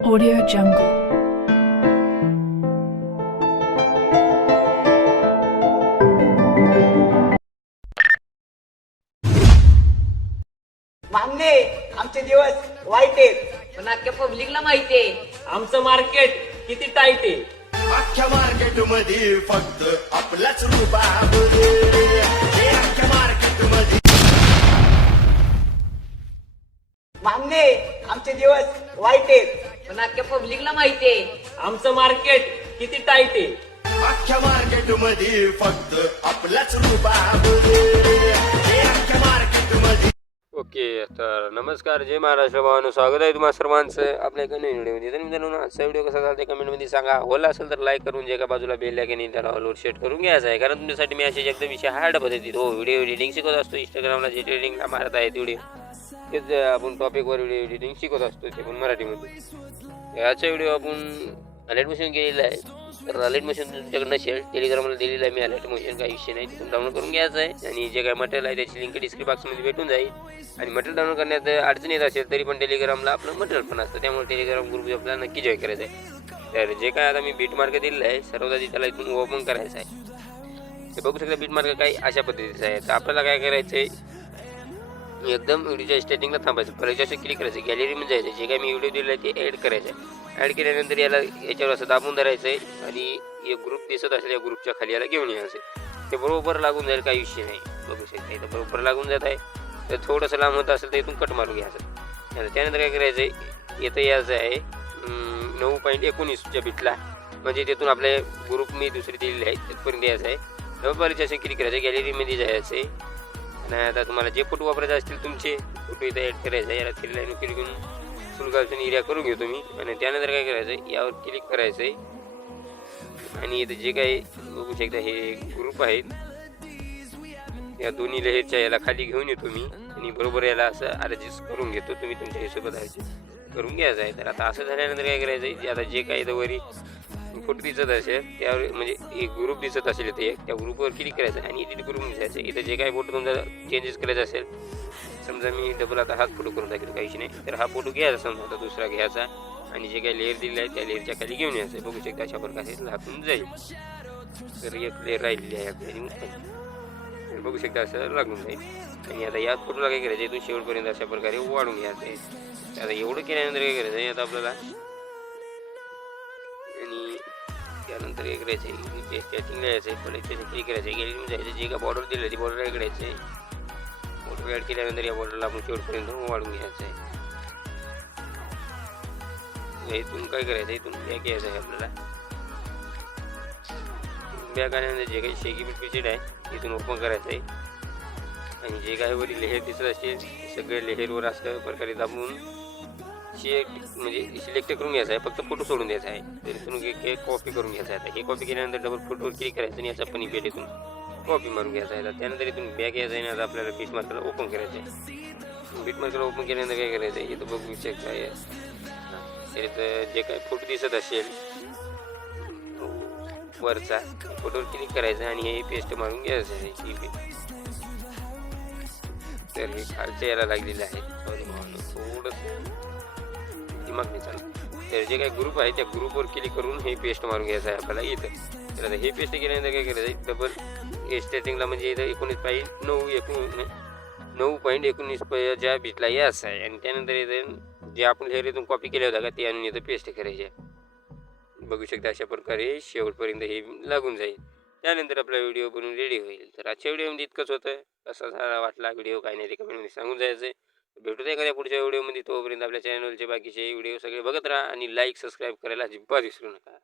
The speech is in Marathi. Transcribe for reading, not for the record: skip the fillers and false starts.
Audio Jungle. मान्य आमचे दिवस वाईट आहेत पण अख्ख्या पब्लिकला माहितीये आमचं मार्केट किती टाईट आहे. अख्ख्या मार्केट मध्ये फक्त आपलाच रुबाबरे हे अख्ख्या मार्केट मध्ये मान्य आमचे दिवस वाईट आहेत पण अख्ख्या पब्लिकला माहितीये आमचं मार्केट किती टाईट आहे. अख्ख्या मार्केट मध्ये फक्त आपलाच रुबाबरे हे अख्ख्या मार्केट मध्ये. ओके, तर नमस्कार, जय महाराष्ट्र भावानं, स्वागत आहे तुम्हाला सर्वांचं आपल्या एका नवीन व्हिडिओमध्ये. तर मित्रांनो, आजचा व्हिडिओ कसा झाला ते कमेंटमध्ये सांगा. होला असेल तर लाईक करून जे का बाजूला बेल आयकॉन त्याला ऑल ओव्हर सेट करून घ्यायचा आहे, कारण तुमच्यासाठी मी असे एकदम विषय हार्ड पद्धतीत व्हिडिओ एडिटिंग शिकवत असतो. इंस्टाग्रामला जे एडिटिंगला मारत आहेत व्हिडिओ तेच आपण टॉपिकवर व्हिडिओ एडिटिंग शिकवत असतो, ते पण मराठीमध्ये. याचा व्हिडिओ आपण अलर्ट मशीन केलेला आहे. तर अलर्ट मशीन तुमच्याकडे नसेल, टेलिग्रामला दिलेलं आहे मी अलर्ट मशीन, काही विषय नाही, तिथून डाउनलोड करून घ्यायचं आहे. आणि जे काय मटेरियल आहे त्याची लिंक डिस्क्रिप्शन बॉक्समध्ये भेटून जाईल. आणि मटेरियल डाउनलोड करण्यात अडचण येत असेल तरी पण टेलिग्रामला आपलं मटेरियल पण असतं, त्यामुळे टेलिग्राम ग्रुप आपल्याला नक्की जॉईन करायचं आहे. तर जे काय आता मी बीट मार्क दिलेलं आहे सर्वात आधी त्याला इथून ओपन करायचं आहे. ते बघू शकता बीट मार्क काही अशा पद्धतीचं आहे. तर आपल्याला काय करायचं आहे, एकदम व्हिडिओच्या स्टार्टिंगला थांबायचं, परत असं क्लिक करायचं, गॅलरीमध्ये जायचं, जे काय मी व्हिडिओ दिला आहे ते ॲड करायचं आहे. ॲड केल्यानंतर याला याच्यावर असं दाबून धरायचं आहे आणि एक ग्रुप दिसत असेल या ग्रुपच्या खाली याला घेऊन यायचं. ते बरोबर लागून जाईल, काही विषय नाही. बघू शकता इथं बरोबर लागून जात आहे. तर थोडंसं लांब होत असेल तर इथून कट मारून घ्यायचं. त्यानंतर काय करायचं आहे, येतं यायचं आहे 9.19च्या बिटला, म्हणजे तिथून आपले ग्रुप मी दुसरी दिलेली आहे तिथपर्यंत यायचं आहे. जवळपास असं क्लिक करायचं, गॅलरीमध्ये जायचं आहे. आणि आता तुम्हाला जे फोटो वापरायचे असतील तुमचे फोटो इथं ॲड करायचं आहे. याला थ्री लाईन क्लिक करून फुल गावचं एरिया करून घेतो मी. आणि त्यानंतर काय करायचं आहे, यावर क्लिक करायचं आहे. आणि इथं जे काही बघू शकता हे ग्रुप आहेत, या दोन्ही लेअरच्या याला खाली घेऊन येतो मी आणि बरोबर याला असं ॲडजस्ट करून घेतो. तुम्ही तुमच्या हिशोबात ॲडजस्ट करून घ्यायचं आहे. तर आता असं झाल्यानंतर काय करायचं आहे, आता जे काही वरी फोटो दिसत असेल त्यावर, म्हणजे एक ग्रुप दिसत असेल इथे, त्या ग्रुपवर क्लिक करायचं आणि एडिट करून घ्यायचं. इथं जे काही फोटो तुमचा चेंजेस करायचा असेल, समजा मी डबल आता हाच फोटो करून टाकेल, काहीच नाही, तर हा फोटो घ्यायचा, समजा आता दुसरा घ्यायचा आणि जे काही लेअर दिलेलं आहे त्या लेअरच्या खाली घेऊन यायचं. बघू शकता अशा प्रकारे लागून जाईल. तर एक लेअर राहिलेली आहे आपल्याला, बघू शकता असं लागून जाईल. आणि आता या फोटोला काय करायचं, इथून शेवटपर्यंत अशा प्रकारे वाढून घ्यायचं आहे. आता एवढं केल्यानंतर काय करायचं आहे, आता आपल्याला आणि त्यानंतर काय करायचं आहे, स्टार्टिंगला यायचं आहे, परत त्याचं क्लिक करायचं आहे, गॅलरीमध्ये जायचं, जे का बॉर्डर दिलं आहे ती बॉर्डर ॲड करायचं आहे. बॉर्डर ॲड केल्यानंतर या बॉर्डरला आपण शेवटपर्यंत वाढून घ्यायचं आहे. इथून काय करायचं, इथून बॅक यायचं आहे आपल्याला. बॅक आल्यानंतर जे काही शेकी पिक्चर आहे इथून ओपन करायचं आहे. आणि जे काही वरील लेअर दिसत असेल सगळे लेअरवर असं प्रकारे दाबून सिलेक्ट करून घ्यायचं आहे, फक्त फोटो सोडून द्यायचा आहे. तर इथून एक कॉपी करून घ्यायचा आहे. हे कॉपी केल्यानंतर डबल फोटोवर क्लिक करायचं आणि याचा पण इफेक्ट इथून कॉपी मारून घ्यायचा आहे. त्यानंतर इथून बॅक यायचं आहे आणि आता आपल्याला बीट मार्करला ओपन करायचं आहे. बीट मार्करला ओपन केल्यानंतर काय करायचं आहे, इथं बघू शकता आहे, इथं जे काही फोटो दिसत असेल वरचा फोटोवर क्लिक करायचं आणि हे पेस्ट मारून घ्यायचं आहे. तर हे खालच्या याला लागलेलं आहे, थोडंसं दिमाग नाही चालत. तर जे काही ग्रुप आहे त्या ग्रुपवर क्लिक करून हे पेस्ट मारून घ्यायचं आहे आपल्याला इथं. तर आता हे पेस्ट केल्यानंतर काय करायचं आहे, डबल स्टार्टिंगला म्हणजे इथं 19.19 ज्या बीटला यायचं आहे. आणि त्यानंतर इथं जे आपण लेअर इथून कॉपी केल्या होता का ते आणून इथं पेस्ट करायचे. बघू शकता अशा प्रकारे शेवटपर्यंत हे लागून जाईल. त्यानंतर आपला व्हिडिओ बनवून रेडी होईल. तर आजच्या व्हिडिओमध्ये इतकंच होतं. कसा झाला वाटला व्हिडिओ काय नाही ते कमेंटमध्ये सांगून जायचं. भेटूया एखाद्या पुढच्या व्हिडिओमध्ये. तोपर्यंत आपल्या चॅनलचे बाकीचे व्हिडिओ सगळे बघत राहा आणि लाईक सबस्क्राईब करायला अजिबात विसरू नका.